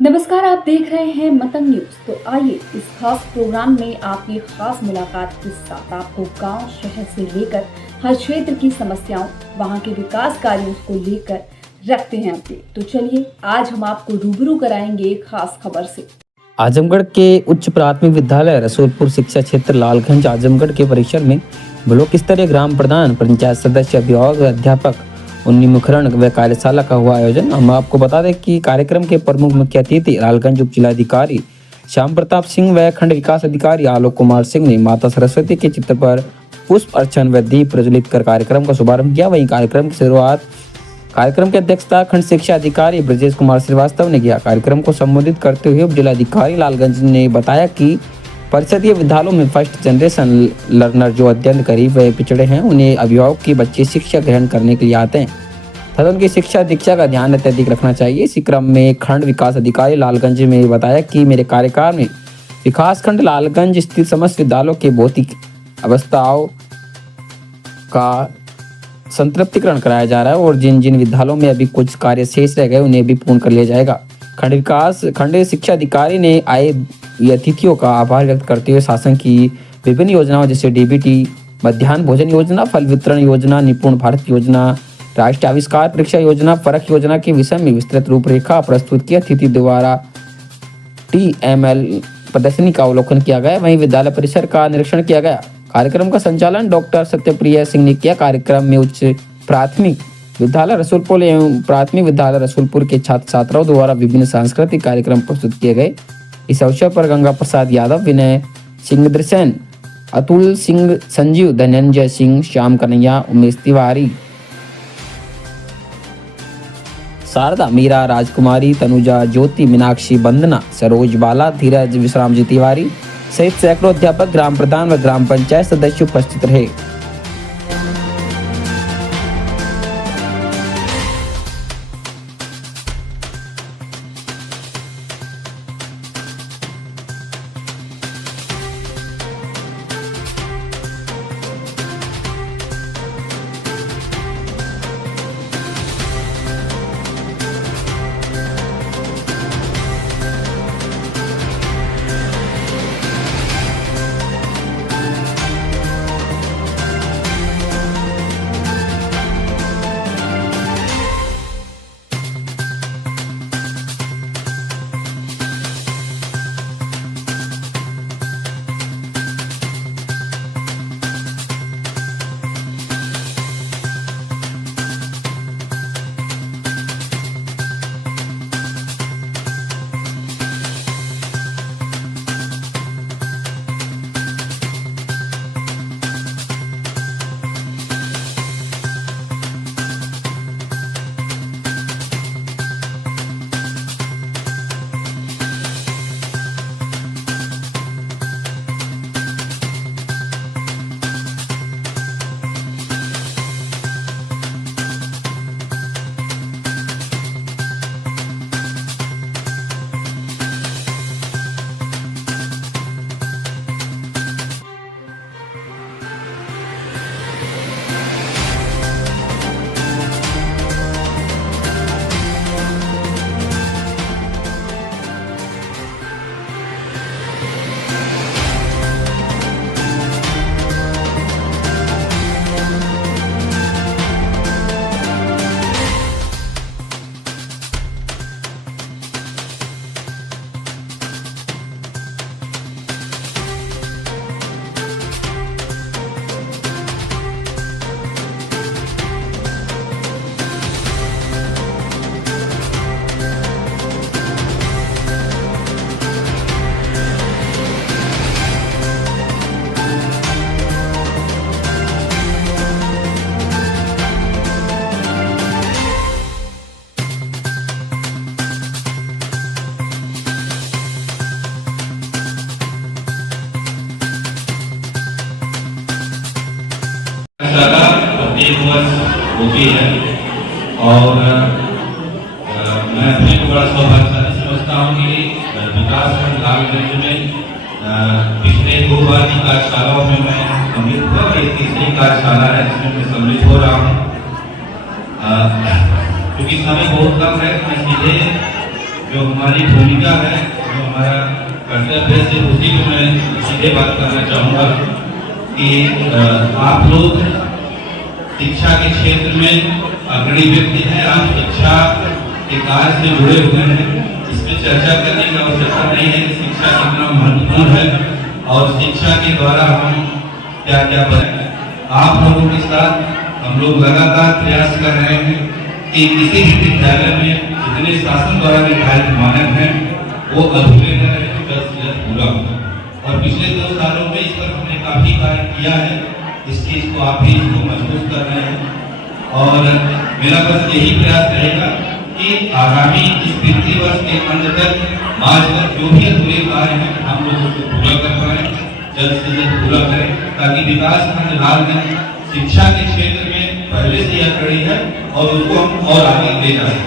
नमस्कार, आप देख रहे हैं मतंग न्यूज। तो आइए इस खास प्रोग्राम में आपकी खास मुलाकात के साथ आपको गांव शहर से लेकर हर क्षेत्र की समस्याओं, वहां के विकास कार्यों को लेकर रखते हैं अपडेट। तो चलिए आज हम आपको रूबरू कराएंगे एक खास खबर से। आजमगढ़ के उच्च प्राथमिक विद्यालय रसूलपुर शिक्षा क्षेत्र लालगंज आजमगढ़ के परिसर में ब्लॉक स्तरीय ग्राम प्रधान, पंचायत सदस्य, अभिभावक, अध्यापक उन्मुखीकरण व कार्यशाला का हुआ आयोजन। हम आपको बता दें कि कार्यक्रम के प्रमुख मुख्य अतिथि लालगंज उप जिलाधिकारी श्याम प्रताप सिंह व खंड विकास अधिकारी आलोक कुमार सिंह ने माता सरस्वती के चित्र पर पुष्प अर्चन व दीप प्रज्वलित कर कार्यक्रम का शुभारंभ किया। वहीं कार्यक्रम की अध्यक्षता खंड शिक्षा अधिकारी ब्रजेश कुमार श्रीवास्तव ने किया। कार्यक्रम को संबोधित करते हुए उप जिलाधिकारी लालगंज ने बताया कि परिषदीय विद्यालयों में फर्स्ट जनरेशन लर्नर जो अत्यंत गरीब व पिछड़े हैं, उन्हें अभिभावक की बच्चे शिक्षा ग्रहण करने के लिए आते हैं तथा उनकी शिक्षा दीक्षा का ध्यान अत्यधिक रखना चाहिए। इसी क्रम में खंड विकास अधिकारी लालगंज में बताया कि मेरे कार्यकाल में विकास खंड लालगंज स्थित समस्त विद्यालयों के भौतिक अवस्थाओं का संतृप्तिकरण कराया जा रहा है और जिन जिन विद्यालयों में अभी कुछ कार्य शेष रह गए उन्हें भी पूर्ण कर लिया जाएगा। खंड शिक्षा अधिकारी ने आए अतिथियों का आभार व्यक्त करते हुए शासन की विभिन्न योजनाओं जैसे डीबीटी, मध्याह्न भोजन योजना, फल वितरण योजना, निपुण भारत योजना, राष्ट्रीय आविष्कार परीक्षा योजना, परख योजना के विषय में विस्तृत रूपरेखा प्रस्तुत की। अतिथि द्वारा TML प्रदर्शनी का अवलोकन किया गया। वहीं विद्यालय परिसर का निरीक्षण किया गया। कार्यक्रम का संचालन डॉक्टर सत्यप्रिय सिंह ने किया। कार्यक्रम में उच्च प्राथमिक विद्यालय रसूलपुर एवं प्राथमिक विद्यालय रसूलपुर के छात्र छात्राओं द्वारा विभिन्न सांस्कृतिक कार्यक्रम प्रस्तुत किए गए। इस अवसर पर गंगा प्रसाद यादव, विनय सिंह, अतुल सिंह, संजीव, धनंजय सिंह, श्याम कन्हैया, उमेश तिवारी, शारदा, मीरा, राजकुमारी, तनुजा, ज्योति, मीनाक्षी, वंदना, सरोज बाला, धीरज, विश्राम जी तिवारी सहित सैकड़ों अध्यापक, ग्राम प्रधान व ग्राम पंचायत सदस्य उपस्थित रहे। प्रत्येक वर्ष होती है और मैं अपने को बड़ा सौभाग्यशाली समझता हूँ कि विकास खंड लालगंज में पिछले 2 बार की कार्यशालाओं में मैं सम्मिलित हुआ। ये तीसरी कार्यशाला है जिसमें मैं सम्मिलित हो रहा हूँ। क्योंकि समय बहुत कम है, मैं सीधे जो हमारी भूमिका है, जो हमारा कर्तव्य है, सिर्फ उसी को मैं सीधे बात करना चाहूँगा कि आप लोग शिक्षा के क्षेत्र में अग्रणी व्यक्ति हैं, आप शिक्षा के कार्य से जुड़े हुए हैं। इसमें चर्चा करने की आवश्यकता नहीं है कि शिक्षा कितना महत्वपूर्ण है और शिक्षा के द्वारा हम क्या क्या बने। आप लोगों के साथ हम लोग लगातार प्रयास कर रहे हैं कि किसी भी विद्यालय में जितने शासन द्वारा निर्धारित मानक हैं वो अधूरे न रहे, जल्द से जल्द पूरा होगा। और पिछले 2 सालों में इस पर हमने काफी कार्य किया है, इस चीज को आप भी इसको महसूस कर रहे हैं। और मेरा बस यही प्रयास रहेगा कि आगामी इस वित्तीय वर्ष के अंत तक आज तक जो भी अधूरे कार्य हैं हम लोग उसको पूरा कर पाए, जल्द से जल्द पूरा करें, ताकि विकास खंड लालगंज शिक्षा के क्षेत्र में पहले से अग्रणी है और उसको हम और आगे ले जाएं।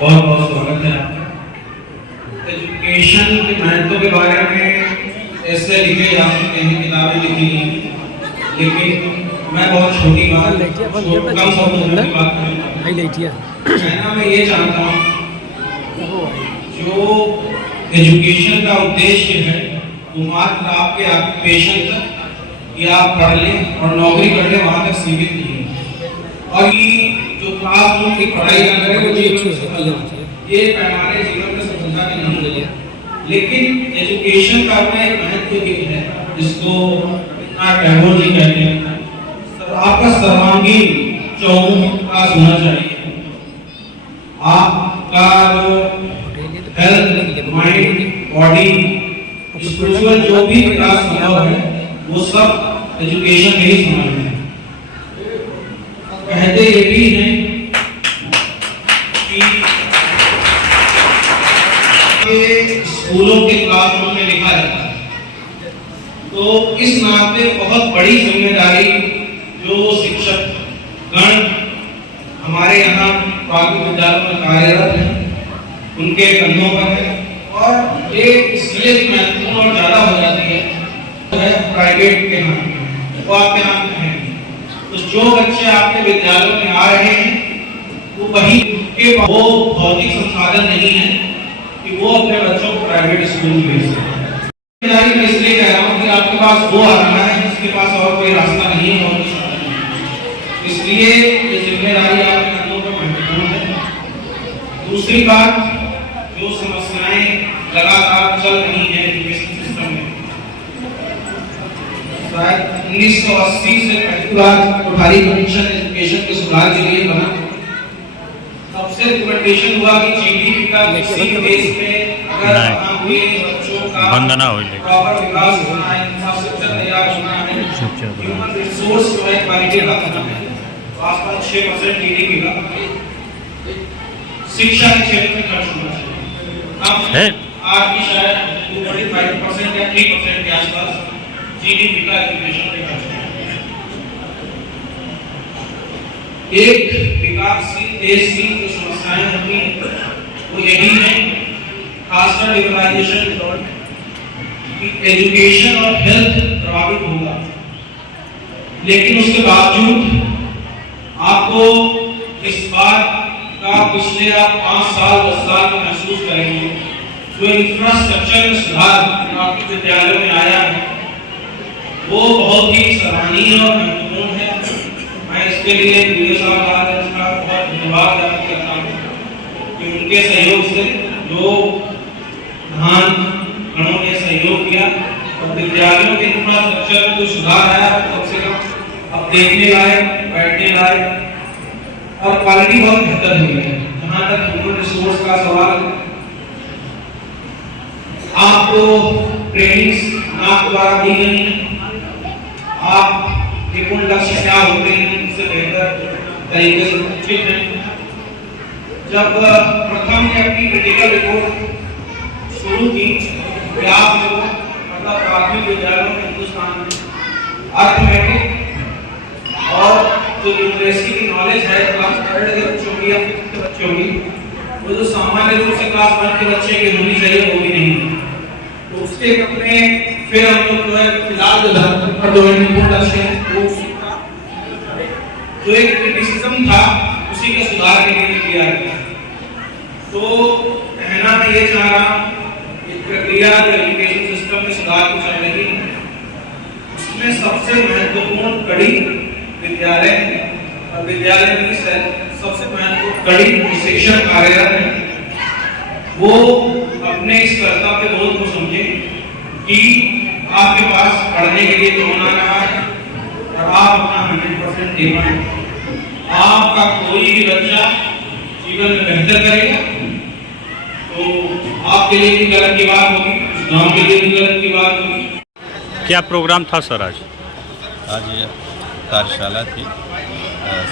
बहुत बहुत स्वागत है आपका। एजुकेशन के महत्व के बारे में ऐसे लिखे जा सकते हैं, किताबें लिखी हैं, लेकिन मैं बहुत छोटी बात कम शब्दों में बात करूँगा। कहना मैं ये चाहता हूँ, जो एजुकेशन का उद्देश्य है वो मात्र आपके ऑक्यूपेशन तक कि आप पढ़ लें और नौकरी कर लें वहाँ तक सीमित नहीं है। और ये जो क्लासरूम की पढ़ाई ना करें वो जीवन में सफल हो, ये पैमाने जीवन में सफलता के नहीं है। लेकिन एजुकेशन का अपना एक महत्व भी है, जिसको टैगोर जी कहते हैं, आपका सर्वांगीण चौमुखा होना चाहिए। आपका जो हेल्थ, माइंड, बॉडी, स्पिरिचुअल जो भी विकास संभव है वो सब एजुकेशन में ही संभव है। कहते ये भी हैं कि स्कूलों के क्लासरूम में लिखा जाता है, तो इस नाते बहुत बड़ी जिम्मेदारी जो शिक्षक गण हमारे यहाँ प्राथमिक विद्यालयों में कार्यरत हैं उनके कंधों पर है। और ये इसलिए भी महत्वपूर्ण और ज्यादा हो जाती है प्राइवेट के नाम पे, वो आपके नाम पे है। तो जो बच्चे आपके विद्यालयों में आ रहे हैं वो वही के वो भौतिक संसाधन नहीं है कि वो अपने बच्चों को प्राइवेट स्कूल में भेज सकें। मैं इसलिए कह रहा हूँ कि आपके पास वो आ रहा है जिसके पास और कोई रास्ता नहीं है, और इसलिए ये जिम्मेदारी आपके कंधों पर महत्वपूर्ण है। दूसरी बात, जो समस्याएं लगातार चल रही है एजुकेशन सिस्टम में, शायद 1980 से पहली बार कोठारी कमीशन एजुकेशन के सुधार के लिए बना। तब से रिकमेंडेशन हुआ कि जीडीपी का किसी देश में अगर आपके बच्चों का प्रॉपर विकास होना है, इंफ्रास्ट्रक्चर तैयार होना है, ह्यूमन रिसोर्स जो है क्वालिटी का करना है, तो आसपास 6% जीडीपी का शिक्षा के क्षेत्र में खर्च होना चाहिए। आज भी शायद 2.5% या 3% के आसपास जीडीपी का एजुकेशन पे खर्च है। एक विकासशील देश की जो समस्याएं होती हैं वो यही है, खासकर लिबरलाइजेशन के दौर कि एजुकेशन और हेल्थ प्रभावित होगा, लेकिन उसके बावजूद आपको इस बात का पिछले आप 5 साल 10 साल में महसूस करेंगे, जो इंफ्रास्ट्रक्चर में सुधार आपके विद्यालयों में आया है वो बहुत ही सराहनीय और महत्वपूर्ण है। मैं इसके लिए डीओ साहब का बहुत धन्यवाद ज्ञापित करता हूँ कि उनके सहयोग से जो प्रधान गणों ने सहयोग किया और विद्यालयों के इंफ्रास्ट्रक्चर में जो सुधार आया कम से कम अब देखने लायक, बैठने लायक और क्वालिटी बहुत बेहतर हुई है। जहाँ तक ह्यूमन रिसोर्स का सवाल, आपको ट्रेनिंग्स नाक द्वारा दी गई है, आप निपुण लक्ष्य क्या होते हैं उससे बेहतर तरीके से शिक्षित हैं। जब प्रथम ने अपनी क्रिटिकल रिपोर्ट शुरू की कि आप लोग मतलब प्राथमिक विद्यालयों में हिंदुस्तान में अर्थमेटिक और जो लिटरेसी की नॉलेज है क्लास 3 के बच्चों की या 5th के बच्चों की, वो जो सामान्य रूप से क्लास 1 के बच्चे की होनी चाहिए वो भी नहीं। तो उसके अपने फिर हम लोग जो है फिलहाल जो धर्म पर जो निपुण लक्ष्य है वो जो एक क्रिटिसिज्म था उसी के सुधार के लिए किया गया। तो कहना मैं ये चाह रहा कि प्रक्रिया जो एजुकेशन सिस्टम में सुधार की चल रही है उसमें सबसे महत्वपूर्ण कड़ी विद्यालय है, और विद्यालय में सबसे महत्वपूर्ण कड़ी शिक्षक कार्यरत है। वो अपने इस कर्तव्य बोध को समझे कि आपके पास पढ़ने के लिए कौन आ रहा है और आप अपना 100% दे पाए। आपका कोई भी बच्चा जीवन में बेहतर करेगा तो आपके लिए भी गर्व की बात होगी, उस गांव के लिए भी गर्व की बात होगी। क्या प्रोग्राम था सर आज? आज ये कार्यशाला थी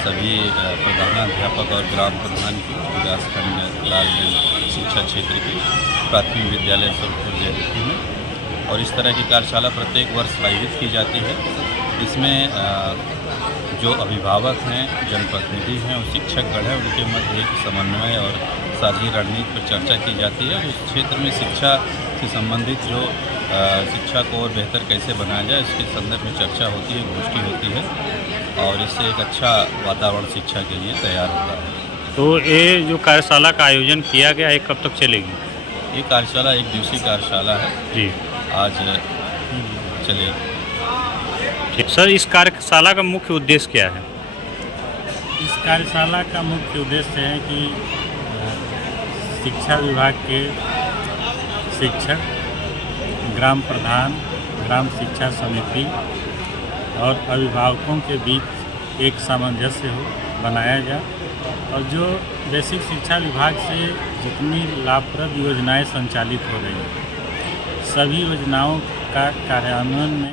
सभी प्रधानाध्यापक और ग्राम प्रधान की विकासखंड लालगंज शिक्षा क्षेत्र की प्राथमिक विद्यालय रसूलपुर जयदेवी में। और इस तरह की कार्यशाला प्रत्येक वर्ष आयोजित की जाती है। इसमें जो अभिभावक हैं, जनप्रतिनिधि हैं और शिक्षकगण हैं, उनके मध्य एक समन्वय और साझी रणनीति पर चर्चा की जाती है। उस क्षेत्र में शिक्षा से संबंधित जो शिक्षा को और बेहतर कैसे बनाया जाए इसके संदर्भ में चर्चा होती है, गोष्ठी होती है और इससे एक अच्छा वातावरण शिक्षा के लिए तैयार होता है। तो ये जो कार्यशाला का आयोजन किया गया है कब तक चलेगी? ये कार्यशाला एक दिवसीय कार्यशाला है जी, आज चलेगी। ठीक सर, इस कार्यशाला का मुख्य उद्देश्य क्या है? इस कार्यशाला का मुख्य उद्देश्य है कि शिक्षा विभाग के शिक्षक, ग्राम प्रधान, ग्राम शिक्षा समिति और अभिभावकों के बीच एक सामंजस्य हो बनाया जाए और जो बेसिक शिक्षा विभाग से जितनी लाभप्रद योजनाएं संचालित हो रही हैं सभी योजनाओं का कार्यान्वयन में